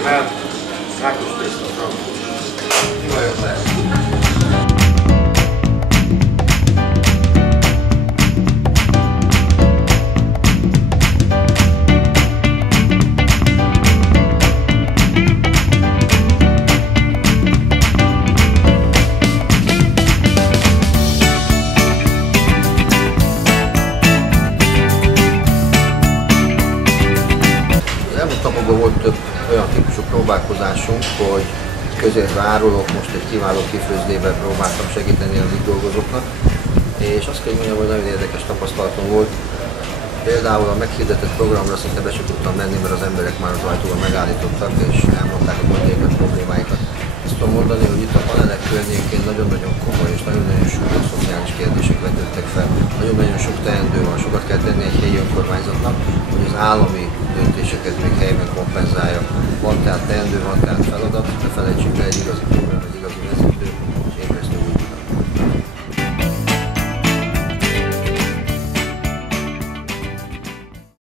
emelt, rákos tészta frankó. Nagyon lehet. Napokban volt több olyan típusú próbálkozásunk, hogy közértve árulok, most egy kiváló kifőzdében próbáltam segíteni az itt dolgozóknak, és azt kell mondjam, hogy nagyon érdekes tapasztalatom volt. Például a meghirdetett programra szinte be sem tudtam menni, mert az emberek már az ajtóban megállítottak, és elmondták a gondjaikat, problémáikat. Azt tudom mondani, hogy itt a panelek környékén nagyon-nagyon komoly és nagyon-nagyon súlyos szociális kérdések vetődtek fel. Nagyon-nagyon sok teendő van, sokat kell tenni egy helyi önkormányzatnak, hogy az állami döntéseket még helyben kompenzálja. Van tehát teendő, van tehát feladat, de